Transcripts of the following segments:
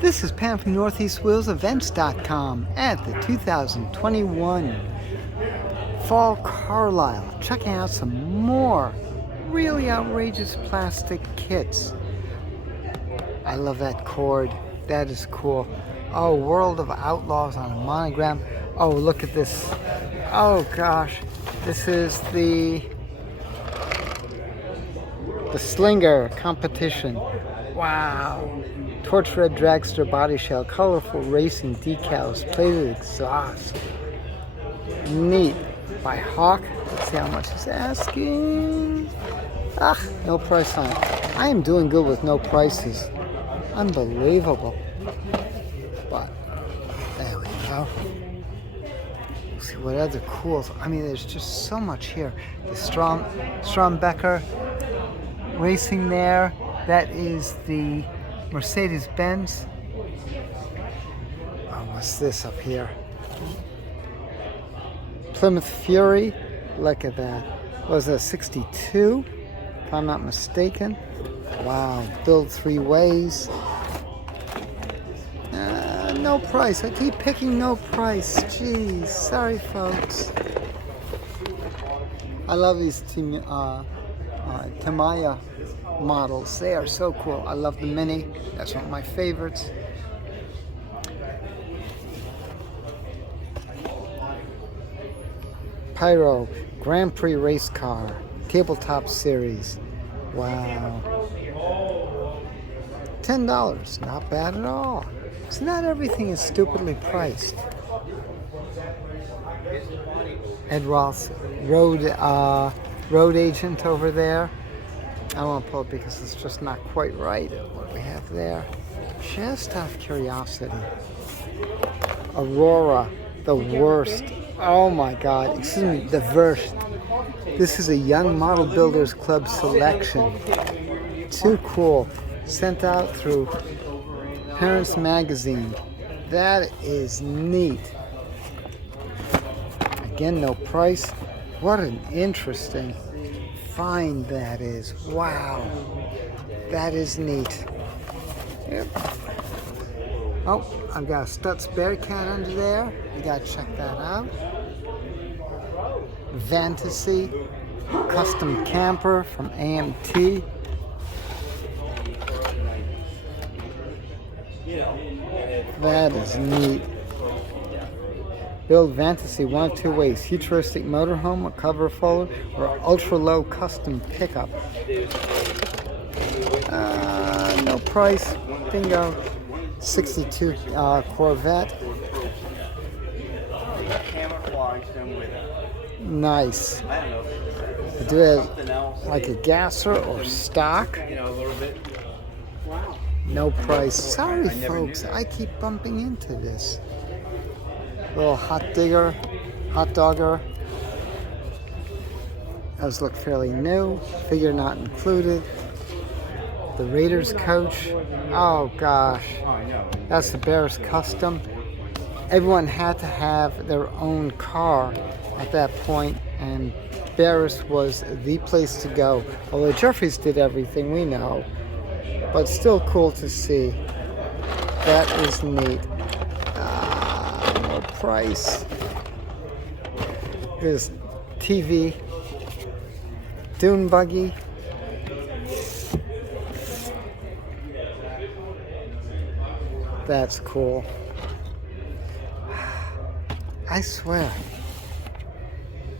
This is Pam from NortheastWheelsEvents.com at the 2021 Fall Carlisle, checking out some more really outrageous plastic kits. I love that cord. That is cool. Oh, World of Outlaws on a monogram. Oh, look at this. Oh gosh, this is the Slinger competition. Wow. Torch red dragster body shell, colorful racing decals, plated exhaust. Neat. By Hawk. Let's see how much he's asking. No price on it. I am doing good with no prices. Unbelievable. But there we go. Let's see what other cool. I mean, there's just so much here. The Strombecker racing there. That is the Mercedes-Benz. Oh, what's this up here? Plymouth Fury. Look at that. What was that, 62? If I'm not mistaken. Wow. Build 3 ways. No price. I keep picking no price. Jeez. Sorry, folks. I love these Tamiya models. They are so cool. I love the Mini. That's one of my favorites. Pyro Grand Prix race car, tabletop series. Wow. $10. Not bad at all. So not everything is stupidly priced. Ed Ross, road agent over there. I won't pull it because it's just not quite right what we have there. Just out of curiosity. Aurora, the worst. Oh my God, excuse me, the worst. This is a Young Model Builders Club selection. Too cool. Sent out through Parents Magazine. That is neat. Again, no price. What an interesting find that is. Wow. That is neat. Yep. Oh, I've got a Stutz Bearcat under there. You gotta check that out. Fantasy custom camper from AMT. That is neat. Build Fantasy one of 2 ways: futuristic motorhome, a cover folder, or ultra low custom pickup. No price. Bingo. 62 Corvette. Nice. I do have like a gasser or stock. No price. Sorry, folks. I keep bumping into this. Little hot dogger. Those look fairly new. Figure not included. The Raiders coach. Oh gosh, that's the Bears custom. Everyone had to have their own car at that point, and Bears was the place to go. Although Jeffries did everything, we know, but still cool to see. That is neat. No price. There's TV, dune buggy. That's cool. I swear.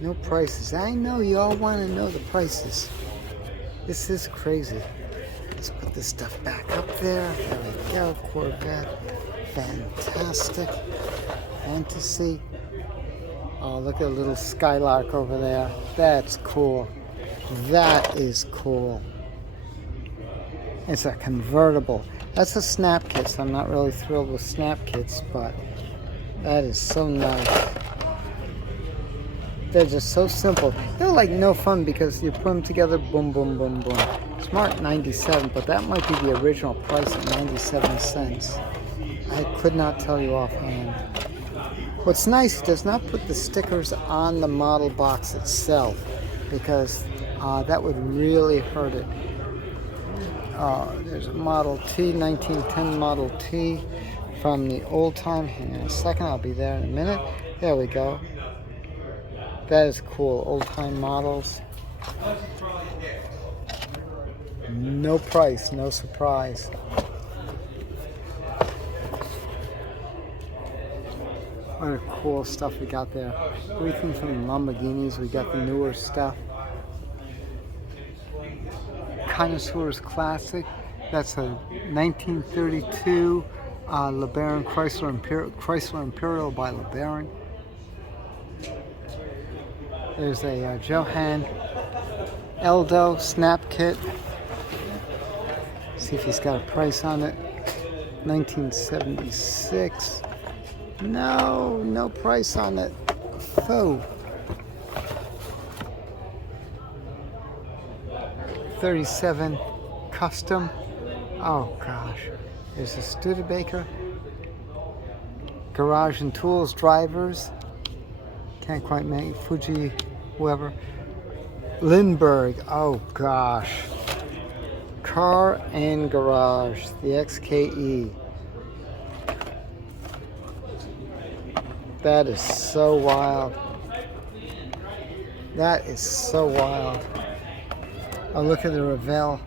No prices. I know you all want to know the prices. This is crazy. Let's put this stuff back up there. There we go. Corvette. Fantastic. Fantasy. Oh, look at a little Skylark over there. That's cool. That is cool. It's a convertible. That's a snap kit, so I'm not really thrilled with snap kits, but that is so nice. They're just so simple. They're like no fun because you put them together, boom, boom, boom, boom. Smart 97, but that might be the original price at 97 cents. I could not tell you offhand. What's nice, he does not put the stickers on the model box itself because that would really hurt it. There's a Model T, 1910 Model T from the old time. Hang on a second, I'll be there in a minute. There we go. That is cool. Old time models. No price, no surprise. What a cool stuff we got there. Everything from the Lamborghinis, we got the newer stuff. Connoisseur's Classic. That's a 1932 LeBaron Chrysler Imperial by LeBaron. There's a Johann Eldo snap kit. See if he's got a price on it. 1976. No price on it. Oh. 37 custom. Oh gosh. There's a Studebaker. Garage and Tools drivers. Can't quite make Fuji, whoever. Lindbergh. Oh gosh. Car and Garage. The XKE. That is so wild. That is so wild. Oh, look at the Revell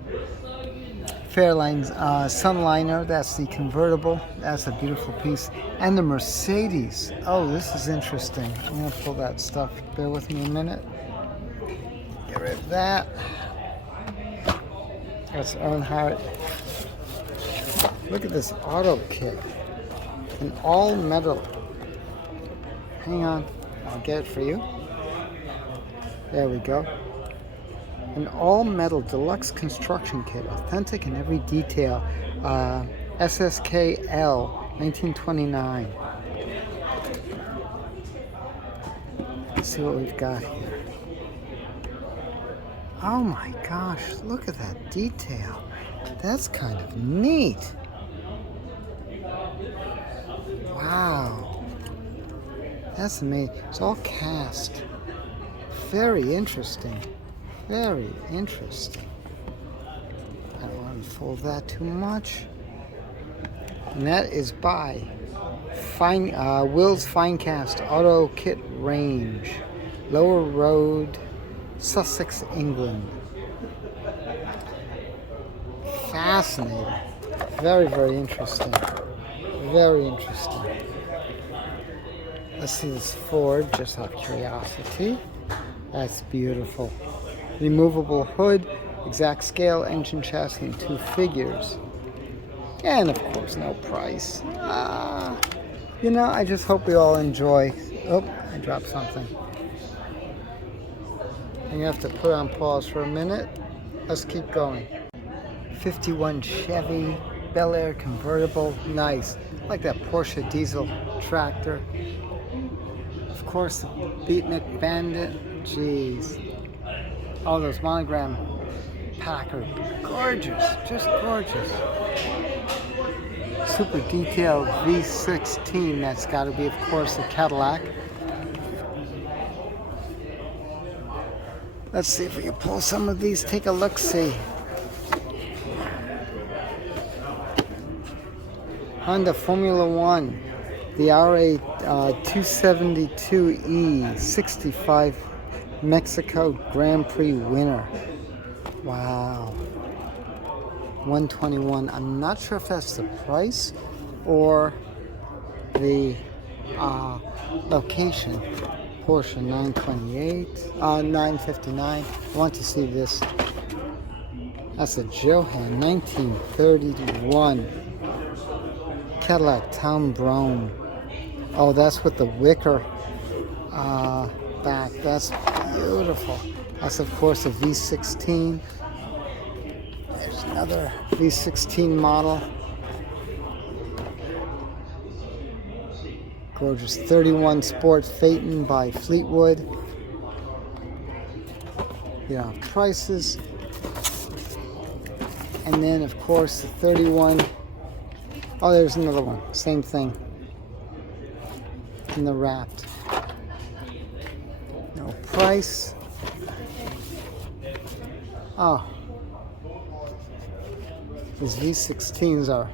Fairlane Sunliner. That's the convertible. That's a beautiful piece. And the Mercedes. Oh, this is interesting. I'm going to pull that stuff. Bear with me a minute. Get rid of that. That's Earnhardt. Look at this auto kit. An all metal. Hang on. I'll get it for you. There we go. An all-metal deluxe construction kit, authentic in every detail. SSKL, 1929. Let's see what we've got here. Oh my gosh, look at that detail. That's kind of neat. Wow. That's amazing. It's all cast. Very interesting. Very interesting. I don't want to fold that too much. And that is by Will's Finecast Auto Kit Range, Lower Road, Sussex, England. Fascinating. Very, very interesting. Very interesting. Let's see this Ford, just out of curiosity. That's beautiful. Removable hood, exact scale, engine, chassis, and 2 figures. And of course, no price. You know, I just hope we all enjoy. Oh, I dropped something. I'm gonna have to put on pause for a minute. Let's keep going. 51 Chevy Bel Air convertible, nice. Like that Porsche diesel tractor. Of course, the Beatnik Bandit. Jeez. All those monogram Packard. Gorgeous, just gorgeous. Super detailed V16. That's got to be, of course, a Cadillac. Let's see if we can pull some of these. Take a look-see. Honda Formula One. The RA 272E 65 Mexico Grand Prix winner. Wow. 121. I'm not sure if that's the price or the location. Porsche 959. I want to see this. That's a Johann 1931 Cadillac Town Brougham. Oh, that's with the wicker back. That's beautiful. That's, of course, a V16. There's another V16 model. Gorgeous 31 Sport Phaeton by Fleetwood. Yeah, prices. And then, of course, the 31. Oh, there's another one. Same thing. In the wrapped. No price. These V16s are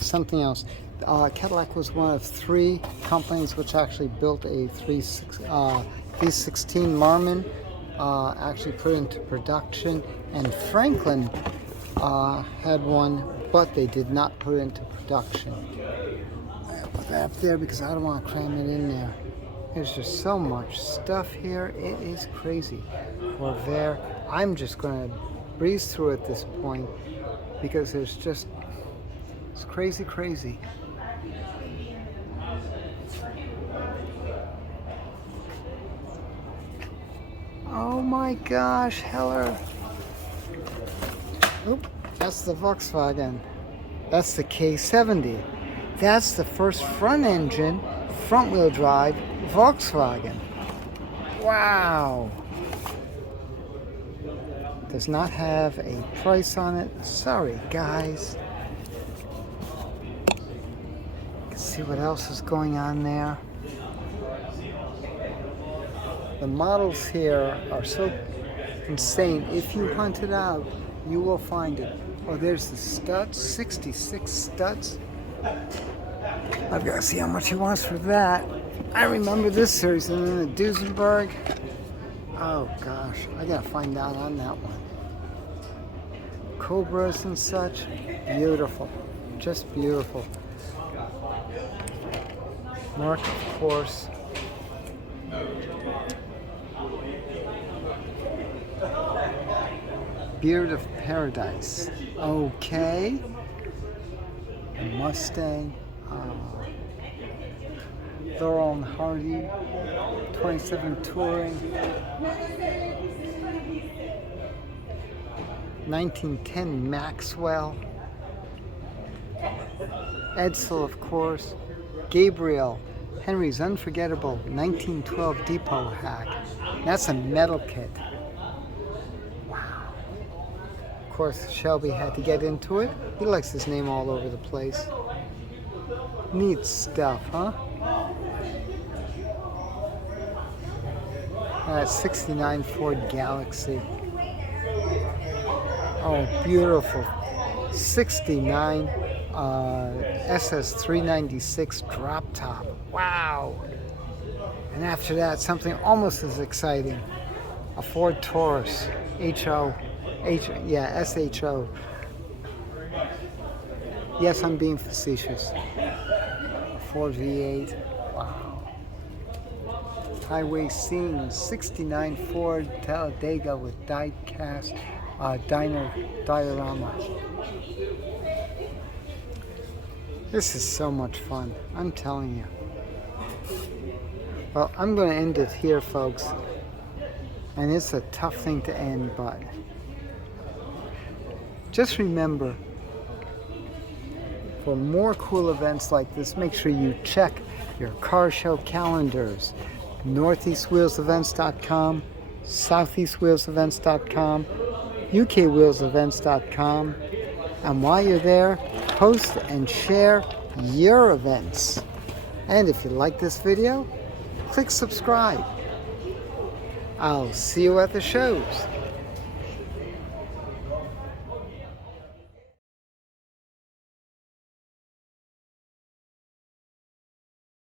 something else. Cadillac was one of 3 companies which actually built a V16 Marmon, actually put into production, and Franklin had one, but they did not put it into production. I put that up there because I don't want to cram it in there. There's just so much stuff here. It is crazy. Corvair. I'm just going to breeze through at this point because there's just, it's crazy, crazy. Oh my gosh, Heller. Oop, that's the Volkswagen. That's the K70. That's the first front engine, front wheel drive Volkswagen. Wow. Does not have a price on it. Sorry, guys. Let's see what else is going on there. The models here are so insane. If you hunt it out, you will find it. Oh, there's the studs, 66 studs. I've got to see how much he wants for that. I remember this series, and then the Duesenberg. Oh gosh, I gotta find out on that one. Cobras and such, beautiful, just beautiful. Mark, of course. Beard of Paradise. Okay. A Mustang. Laurel and Hardy. 27 Touring. 1910 Maxwell. Edsel, of course. Gabriel. Henry's Unforgettable 1912 Depot Hack. That's a metal kit. Of course, Shelby had to get into it. He likes his name all over the place. Neat stuff, huh? That 69 Ford Galaxy. Oh, beautiful. 69 SS396 drop top. Wow. And after that, something almost as exciting. A Ford Taurus. SHO. Yes, I'm being facetious. Ford V8. Wow. Highway Scene. 69 Ford Talladega with die-cast diorama. This is so much fun. I'm telling you. Well, I'm going to end it here, folks. And it's a tough thing to end, but just remember, for more cool events like this, make sure you check your car show calendars. NortheastWheelsEvents.com, SoutheastWheelsEvents.com, UKWheelsEvents.com. And while you're there, post and share your events. And if you like this video, click subscribe. I'll see you at the shows.